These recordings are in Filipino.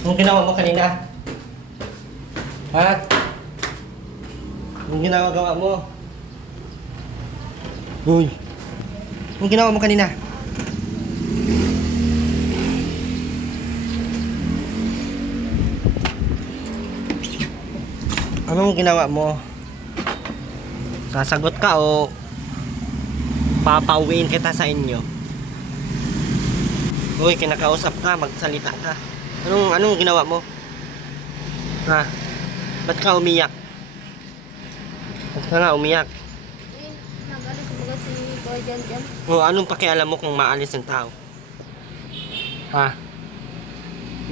Anong ginawa mo kanina? Ha? Anong ginagawa mo? Uy! Anong ginawa mo kanina? Anong ginawa mo? Sasagot ka o papauwiin kita sa inyo? Uy, kinakausap ka, magsalita ka. Anong ginawa mo? Ha? Ba't ka umiyak? Ba't ka nga umiyak? Eh, nag-alis mga si Boy dyan. O, anong pakialam mo kung maalis ang tao? Ha?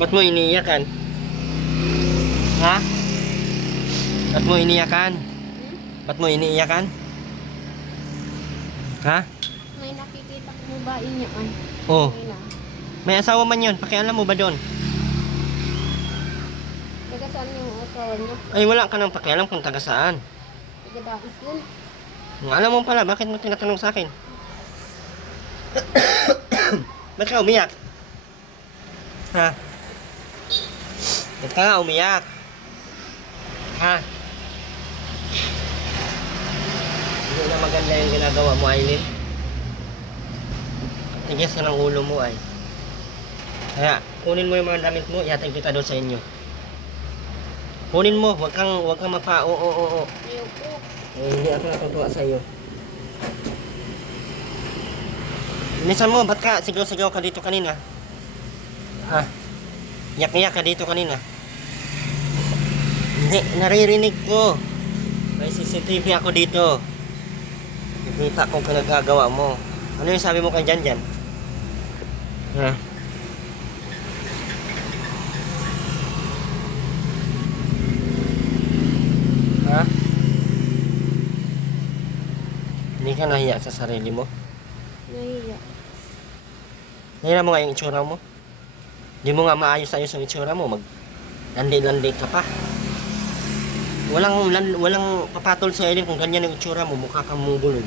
Ba't mo iniiyakan? Ha? Ba't mo iniiyakan? Ba't mo iniiyakan? Ha? May nakikita ko ba inyo ay? Oh, Ayun na. may asawa man yun. Pakialam mo ba doon? Taga saan yung asawa niya? Ay, wala ka nang pakialam kung taga saan. Taga Daig yun. Alam mo pala, bakit mo tinatanong sa akin? Ba't ka umiyak? Ha? Ba't ka nga umiyak? Ha? Hindi na maganda yung ginagawa mo, Aileen. Tigas ka ng ulo mo, ay. Kaya, kunin mo yung mga damit mo, ihatid kita doon sa inyo. Kunin mo, wag kang mapa, oo. Ayoko. Eh, hindi ako natutuwa sa iyo. Minsan mo, ba't ka sigaw-sigaw ka dito kanina? Ha? Yak-yak ka dito kanina? Hindi, naririnig ko. May CCTV ako dito. Nakita kong pinagagawa mo. Ano yung sabi mo kay Janjan? Ha? Ha? Hindi ka nahiya sa sarili mo? Nahiya. Nahiya mo nga yung itsura mo? Hindi mo nga maayos-ayos ang itsura mo. Landi-landi ka pa. Walang papatol sa Aileen kung ganyan ang itsura mo. Mukha kang mubulog.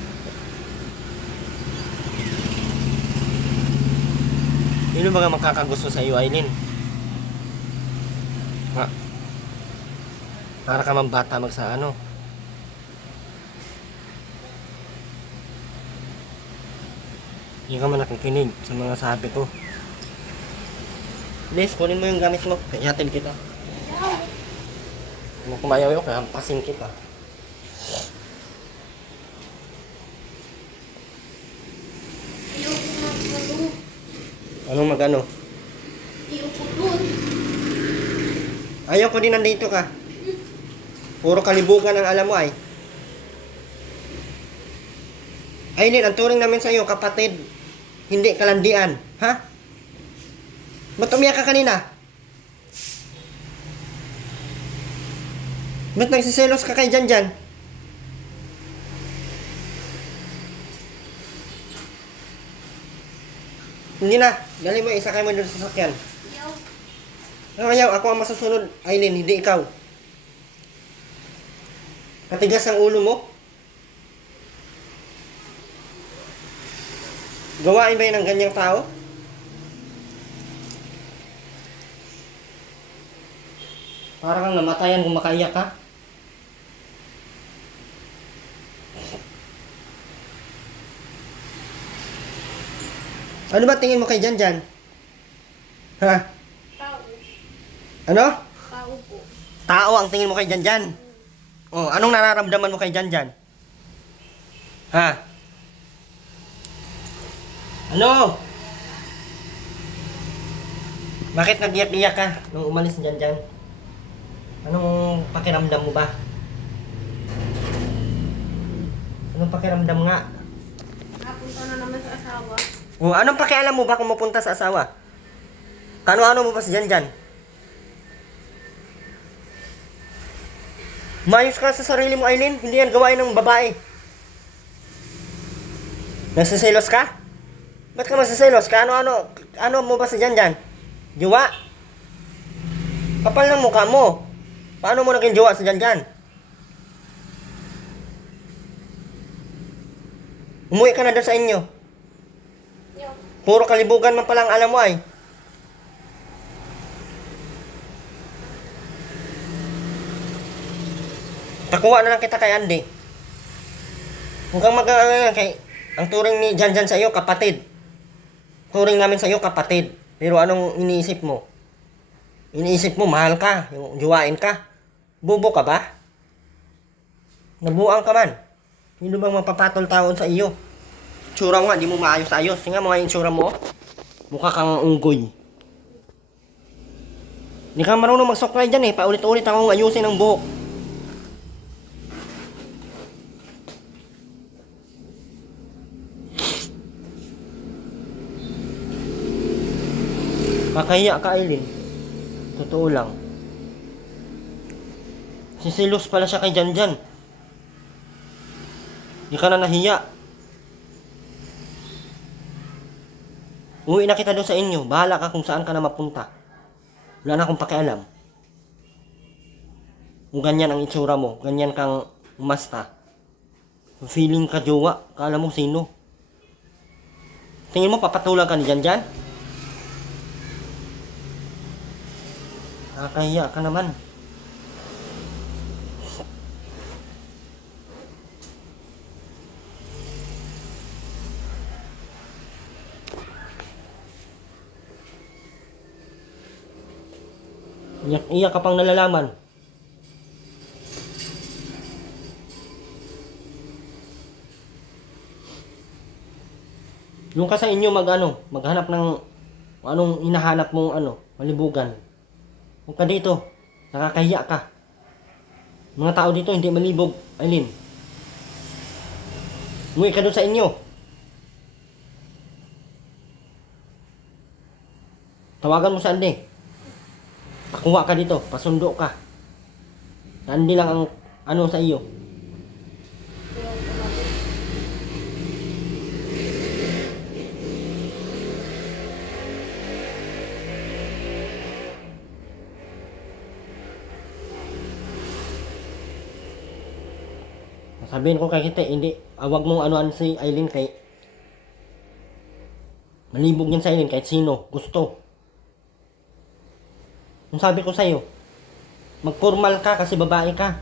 Sino ba nga makakagusto sa iyo, Aileen? Ha? Para ka mang bata magsa ano? Hindi ka man nakikinig sa mga sabi ko. Please, kunin mo yung gamit mo. Ihatid kita. Kung kumayaw yun, kaya hampasin kita. Ayoko magpalo. Anong magano? Ayoko dun. Ayaw ko din nandito ka. Puro kalibugan ang alam mo ay. Aileen, ang turing namin sa iyo, kapatid. Hindi kalandian. Ha? Ba't umiyak ka kanina? Ba't nagsiselos ka kay Janjan? Hindi na. Dali mo, isakay mo doon sa sasakyan. Ayaw. Ayaw, ako ang masusunod, Aileen, hindi ikaw. Katigas ang ulo mo. Gawain ba yun ng ganyang tao? Parang kang namatayan kung makaiyak ka. Ano ba tingin mo kay Janjan? Ha? Tao. Ano? Tao po. Tao ang tingin mo kay Janjan. Oh, anong nararamdaman mo kay Janjan? Ha? Ano? Bakit nag-iyak-iyak ka nung umalis si Janjan? Anong pakiramdam mo ba? Anong pakiramdam nga? Napunta na naman sa asawa. Oh, anong pakialam mo ba kung mapunta sa asawa? Kano-ano mo ba si Janjan? Mayos ka sa sarili mo, Aileen. Hindi yan gawain ng babae. Nagsiselos ka? Ba't ka masiselos? Ano mo ba si Janjan? Jowa? Kapal ng mukha mo. Paano mo naging jowa si Janjan? Umuwi ka na doon sa inyo. Ayaw. Puro kalibugan man palang alam mo ay. Takuha na lang kita kay Andy. Huwag kang kay ang turing ni Janjan sa iyo, kapatid. Turing namin sa iyo, kapatid. Pero anong iniisip mo? Iniisip mo, mahal ka, yung juwain ka. Bubo ka ba? Nabuang ka man. Sino bang mapapatol taon sa iyo? Tsura mo nga, di mo maayos-ayos. Tingnan mo nga yung tsura mo. Mukha kang unggoy. Hindi ka marunong magsuklay dyan eh. Paulit-ulit akong ayusin ang buhok. Kakahiya ka, Aileen. Totoo lang. Sisilos pala siya kay Janjan. Di ka na nahiya. Uwi na kita doon sa inyo. Bahala ka kung saan ka na mapunta. Wala na akong pakialam. Kung ganyan ang itsura mo, ganyan kang umasta. Feeling ka jowa, kala mo sino. Tingin mo papatulang ka ni Janjan? Nakakahiya ka naman. Iyak ka pang nalalaman. Yung ka sa inyo maghanap ng anong hinahanap mong malibugan. Huwag ka dito, nakakahiya ka. Mga tao dito hindi malibog, Aileen. Umuwi ka doon sa inyo. Tawagan mo sa Andy. Pakuha ka dito, pasundo ka. Andy lang ang sa iyo. Sabihin ko kay kita, hindi, awag mong ano si Aileen kay malibog yan sa Aileen kahit sino, gusto. Kung sabi ko sa'yo, mag-formal ka kasi babae ka.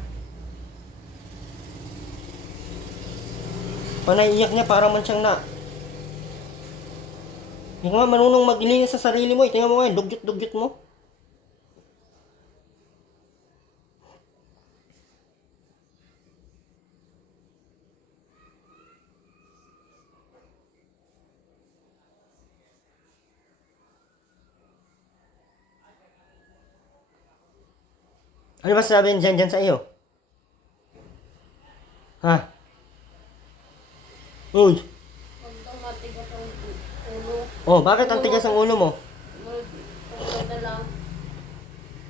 Panaiyak niya para man siyang hindi nga marunong maglinis sa sarili mo. Tingnan mo nga, dugyot-dugyot mo. Ano ba sabihin dyan sa iyo? Ha? Uy! Huwag kang matigas ang ulo. Oh, bakit ang tigas ang ulo mo? Huwag na lang.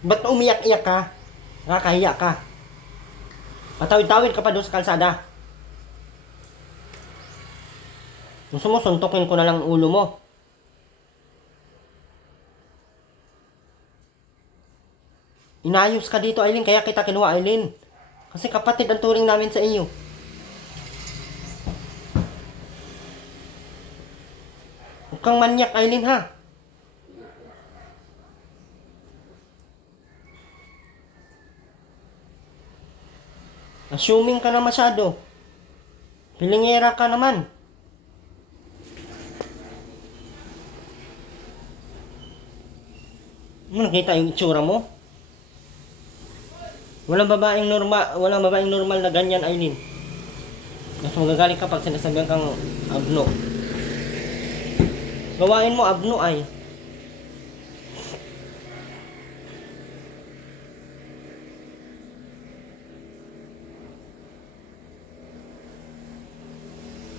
Ba't umiyak-iyak ka? Nakakahiya ka. Patawid-tawid ka pa doon sa kalsada. Gusto mo, suntukin ko na lang ang ulo mo. Inayos ka dito, Aileen, kaya kita kinuha, Aileen. Kasi kapatid ang turing namin sa iyo. Huwag kang manyak, Aileen, ha? Assuming ka na masyado. Pilingera ka naman. Nakita yung itsura mo? Walang babaeng normal na ganyan, Aileen. Mas magagaling ka pag sinasabihan kang abno. Gawain mo abno ay.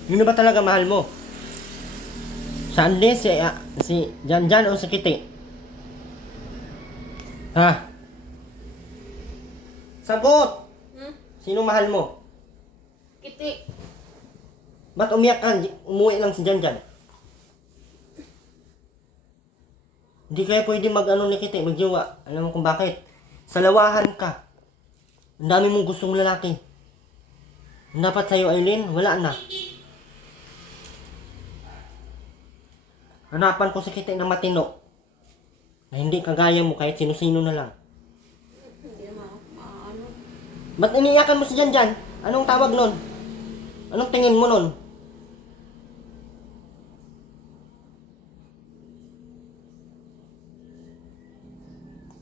Yun ba talaga mahal mo? Sandy, si Janjan o si Kitty? Ha? Sagot! Sino mahal mo? Kiti. Ba't umiyak ka? Umuwi lang si Janjan. Hindi kaya pwede ni Kitty, magjowa. Alam mo kung bakit? Salawahan ka. Ang dami mong gustong lalaki. Ang dapat sa'yo, Aileen, wala na. Hanapan ko si Kitty na matino. Na hindi kagaya mo kahit sino-sino na lang. Hindi naman ako maano. Ba't iniyakan mo si Janjan? Anong tawag nun? Anong tingin mo nun?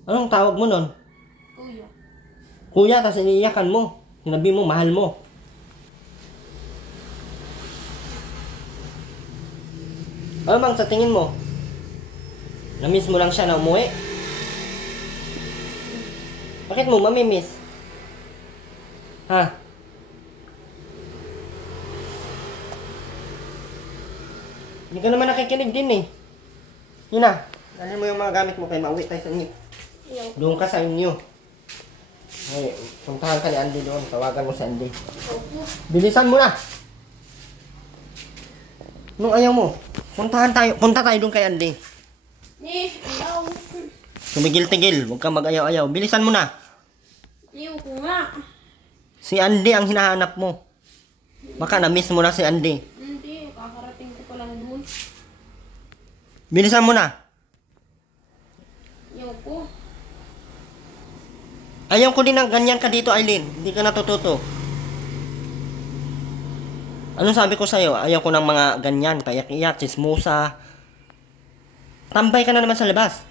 Anong tawag mo nun? Kuya. Kuya, tas iniiyakan mo. Sinabi mo, mahal mo. Ano bang sa tingin mo? Namiss mo lang siya na umuwi? Bakit mo mamimiss? Ha? Hindi ka naman nakikinig din eh. Yun na. Dalhin mo yung mga gamit mo kay mauwi tayo sa inyo. Ayaw. Doon ka sa inyo. Ay, puntahan ka ni Andy doon. Tawagan mo si Andy. Opo. Bilisan mo na! Nung ayaw mo, punta tayo doon kay Andy. Ayaw. Tumigil-tigil, huwag kang mag-ayaw-ayaw. Bilisan mo na! Ayaw ko nga. Si Andy ang hinahanap mo. Baka na-miss mo na si Andy. Hindi, kakarating ko pa lang dun. Bilisan mo na! Ayaw ko. Ayaw ko din ng ganyan ka dito, Aileen. Hindi ka natututo. Anong sabi ko sa'yo? Ayaw ko ng mga ganyan, payak-iyak, chismosa. Tambay ka na naman sa labas.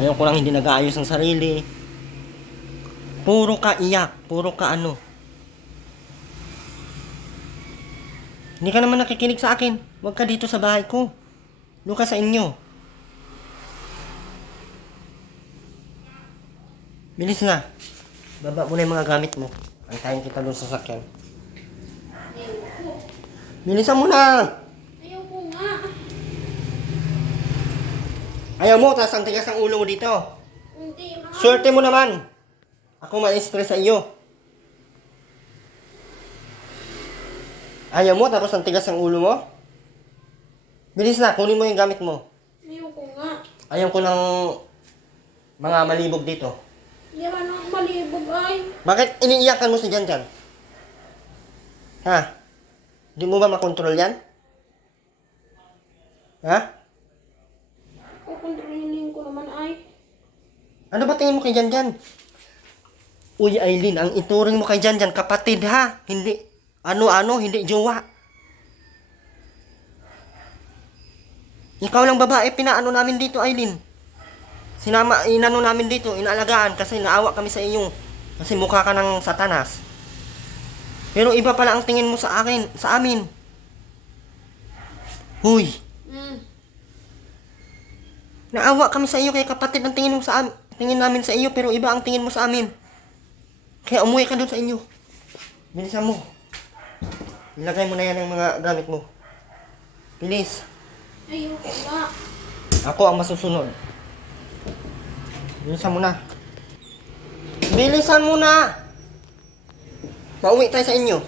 Ayaw ko lang hindi nag-aayos ang sarili. Puro ka iyak, puro ka ano. Hindi ka naman nakikinig sa akin. Huwag ka dito sa bahay ko. Doon ka sa inyo. Bilis na. Baba mo na yung mga gamit mo. Antayin kita doon sa sakyan. Ayaw ko. Bilisan mo na! Ayaw ko nga. Ayaw mo, taas ang tigas ang ulo mo dito. Hindi nga. Swerte mo naman. Ako ma-stress sa iyo. Ayaw mo, tapos ang tigas ang ulo mo? Bilis na, kunin mo yung gamit mo. Ayaw ko nga. Ayaw ko ng mga malibog dito. Yaman ang malibog ay. Bakit iniiyakan mo si Janjan? Ha? Di mo ba makontrol yan? Ha? Kukontrolin ko naman ay. Ano ba tingin mo kay Janjan? Uy, Aileen, ang ituring mo kay Janjan, kapatid ha? Hindi, ano-ano, hindi jowa. Ikaw lang babae, pinaano namin dito, Aileen. Inano namin dito, inaalagaan kasi naawa kami sa iyo. Kasi mukha ka ng satanas. Pero iba pala ang tingin mo sa akin, sa amin. Huy, naawa kami sa iyo kay kapatid ang tingin mo tingin namin sa iyo pero iba ang tingin mo sa amin. Kaya umuwi ka doon sa inyo. Bilisan mo. Ilagay mo na yan ang mga gamit mo. Bilis. Ayaw ko nga. Ako ang masusunod. Bilisan mo na. Bilisan mo na! Mauwi tayo sa inyo.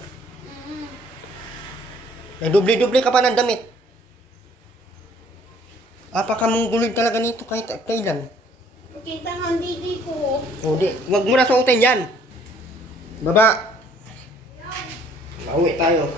Eh, dubli-dubli ka pa ng damit. Apaka-mungguloy talaga nito kahit kailan. Kita nga hindi ko. O di, wag mo na suotin yan. Baba. Mauwi tayo.